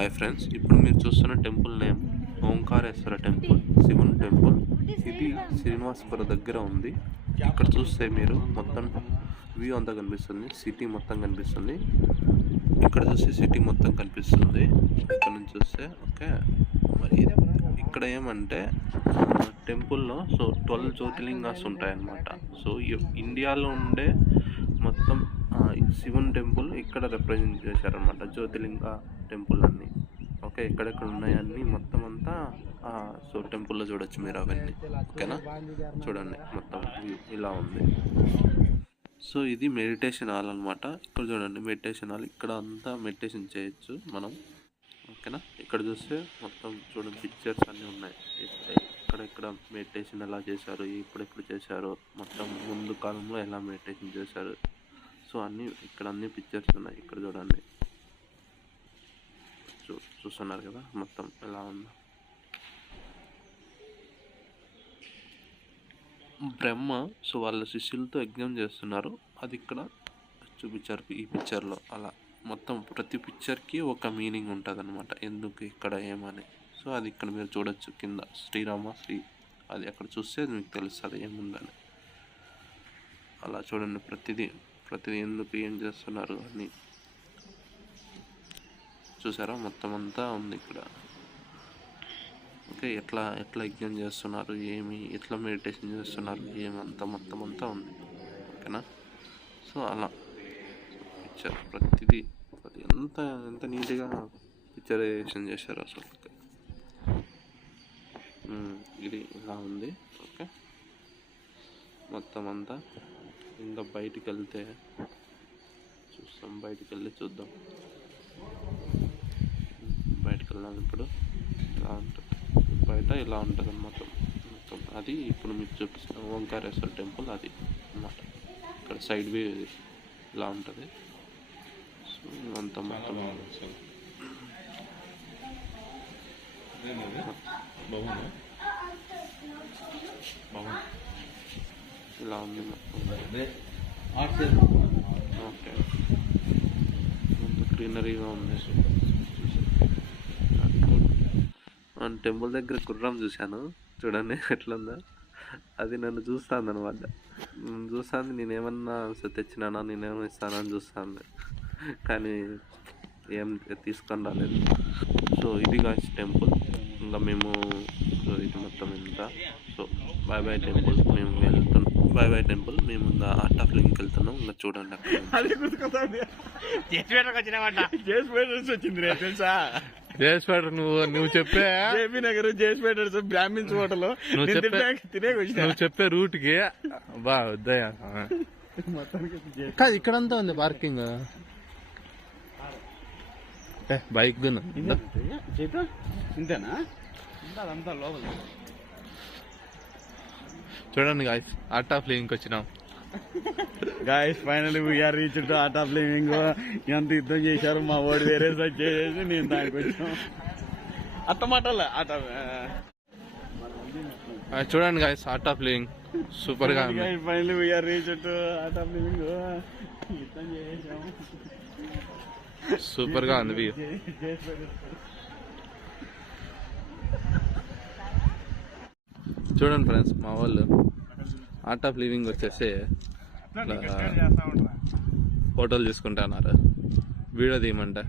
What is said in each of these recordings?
Hi friends, ఇప్పుడు మీరు చూస్తున్న టెంపుల్ నేమ్ ఓంకారేశ్వర టెంపుల్, శివుని టెంపుల్. ఇది శ్రీనివాసపురం దగ్గర ఉంది. ఇక్కడ చూస్తే మీరు మొత్తం వ్యూ అంతా కనిపిస్తుంది, సిటీ మొత్తం కనిపిస్తుంది. ఇక్కడ చూస్తే సిటీ మొత్తం కనిపిస్తుంది ఇక్కడ నుంచి చూస్తే. ఓకే, మరి ఇక్కడ ఏమంటే టెంపుల్లో 12 జ్యోతిర్లింగాస్ ఉంటాయన్నమాట. సో ఇండియాలో ఉండే మొత్తం శివుని టెంపుల్ ఇక్కడ రిప్రజెంట్ చేశారనమాట, జ్యోతిర్లింగ టెంపుల్ అన్నీ. ఓకే, ఎక్కడెక్కడ ఉన్నాయన్నీ మొత్తం అంతా సో టెంపుల్లో చూడొచ్చు మీరు అవన్నీ. ఓకేనా, చూడండి మొత్తం ఇలా ఉంది. సో ఇది మెడిటేషన్ హాల్ అనమాట. ఇక్కడ చూడండి మెడిటేషన్ హాల్, ఇక్కడ అంతా మెడిటేషన్ చేయొచ్చు మనం. ఓకేనా, ఇక్కడ చూస్తే మొత్తం చూడండి పిక్చర్స్ అన్నీ ఉన్నాయి. ఇక్కడ మెడిటేషన్ ఎలా చేశారు, ఎప్పుడెప్పుడు చేశారు, మొత్తం ముందు కాలంలో ఎలా మెడిటేషన్ చేశారు, సో అన్నీ ఇక్కడ అన్ని పిక్చర్స్ ఉన్నాయి. ఇక్కడ చూడండి, చూస్తున్నారు కదా మొత్తం ఎలా ఉందో. బ్రహ్మ సో వాళ్ళ శిష్యులతో యజ్ఞం చేస్తున్నారు, అది ఇక్కడ చూపించారు ఈ పిక్చర్లో. అలా మొత్తం ప్రతి పిక్చర్కి ఒక మీనింగ్ ఉంటుంది అనమాట, ఎందుకు ఇక్కడ ఏమని. సో అది ఇక్కడ మీరు చూడొచ్చు కింద శ్రీరామ అది అక్కడ చూస్తే మీకు తెలుస్తుంది ఏముందని. అలా చూడండి ప్రతిదీ ఎందుకు ఏం చేస్తున్నారు అని చూసారా, మొత్తం అంతా ఉంది ఇక్కడ. ఓకే, ఎట్లా యజ్ఞం చేస్తున్నారు, ఎట్లా మెడిటేషన్ చేస్తున్నారు, మొత్తం అంతా ఉంది. ఓకేనా, సో అలా పిక్చర్ ప్రతిదీ ఎంత నీట్గా పిక్చరైజేషన్ చేశారు అసలు. ఇది ఇలా ఉంది. ఓకే, మొత్తం అంతా. ఇంకా బయటికి వెళ్తే చూస్తాం, చూద్దాం. బయటకు వెళ్దాం. ఇప్పుడు ఇలా ఉంటుంది, బయట ఇలా ఉంటుంది మొత్తం. అది ఇప్పుడు మీకు చూపిస్తున్న ఓంకారేశ్వర టెంపుల్ అది అన్నమాట. ఇక్కడ సైడ్ వ్యూ ఇలా ఉంటుంది. సో అంతా మొత్తం ఇలా ఉంది మొత్తం. ఓకే, అంత గ్రీనరీగా ఉంది. టెంపుల్ దగ్గర గుర్రం చూశాను, చూడండి ఎట్లుందా. అది నన్ను చూస్తుంది అనమాట, చూస్తుంది. నేనేమన్నా తెచ్చినానా, నేనేమన్నా ఇస్తానని చూస్తుంది, కానీ ఏం తీసుకొని రాలేదు. సో ఇది గాయ్స్ టెంపుల్. ఇంకా మేము సో ఇది మొత్తం ఇంత. సో బాయ్ టెంపుల్ మేము వెళ్తున్నాం. బాయ్ టెంపుల్ మేము ఇంకా ఆర్ట్ ఆఫ్ లివింగ్కి వెళ్తున్నాం. ఇంకా చూడండి వచ్చింది తెలుసా. నువ్వు చెప్పే నగర్ బ్రాహ్మిన్స్ హోటల్ నువ్వు చెప్పే రూట్ కి వద్దయా. కాదు ఇక్కడంతా ఉంది పార్కింగ్. బైక్ ఇంతేనా, అదంతా లోపల. చూడండి గాయస్, ఆర్ట్ ఆఫ్ లివింగ్ వచ్చినాం. Guys finally we are reached art of living. ఎంత యుద్ధం చేశారు మా వాడు, వేరే సైడ్ చేసేసి నేను దానికి వచ్చాం. అత్తమాటలే ఆర్ట్ ఆఫ్. చూడండి guys, art of living super గా. Finally we are reached art of living. యుద్ధం చేసేసాము, సూపర్ గా ఉంది వ్యూ. చూడండి ఫ్రెండ్స్, మా వాళ్ళు ఆర్ట్ ఆఫ్ లివింగ్ వచ్చేసి ఫోటోలు తీసుకుంటున్నారు, వీడియో తీయమంటే.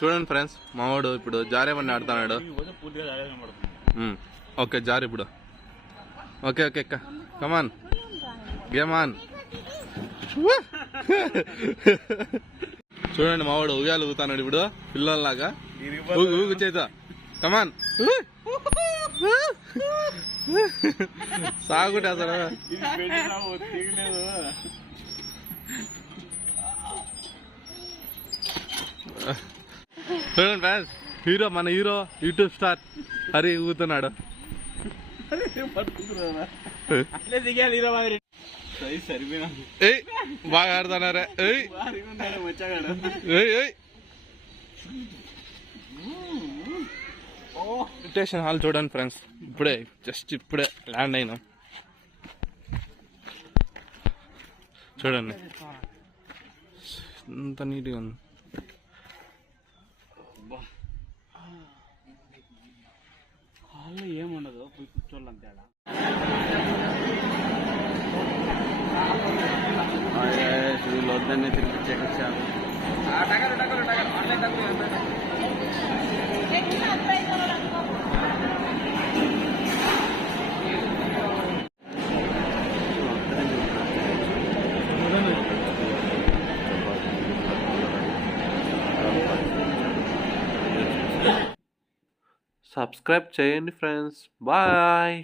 చూడండి ఫ్రెండ్స్, మావాడు ఇప్పుడు జారేమని ఆడుతున్నాడు. పూర్తిగా జారేమని పడుతుంది. ఓకే జారు ఇప్పుడు. Okay okay come on game on. చూడండి మావాడు ఉయ్యాలు ఊగుతున్నాడు ఇప్పుడు పిల్లల్లాగా. ఊగు చేత కమాన్ సాగుంటే అసలు. చూడండి ఫ్రెండ్స్, మన హీరో యూట్యూబ్ స్టార్ హరి ఊగుతున్నాడు. ఏయ్ బాగా ఆడుతున్నారే. స్టేషన్ హాల్ చూడండి ఫ్రెండ్స్, ఇప్పుడే ల్యాండ్ అయినాం. చూడండి ఎంత నీట్గా ఉంది. హాల్లో ఏముండదు, పోయి కూర్చోళ్ళంతే. వీళ్ళు వద్దన్నే తిరిగిచ్చేకొచ్చారు. సబ్స్క్రైబ్ చేయండి ఫ్రెండ్స్. బాయ్.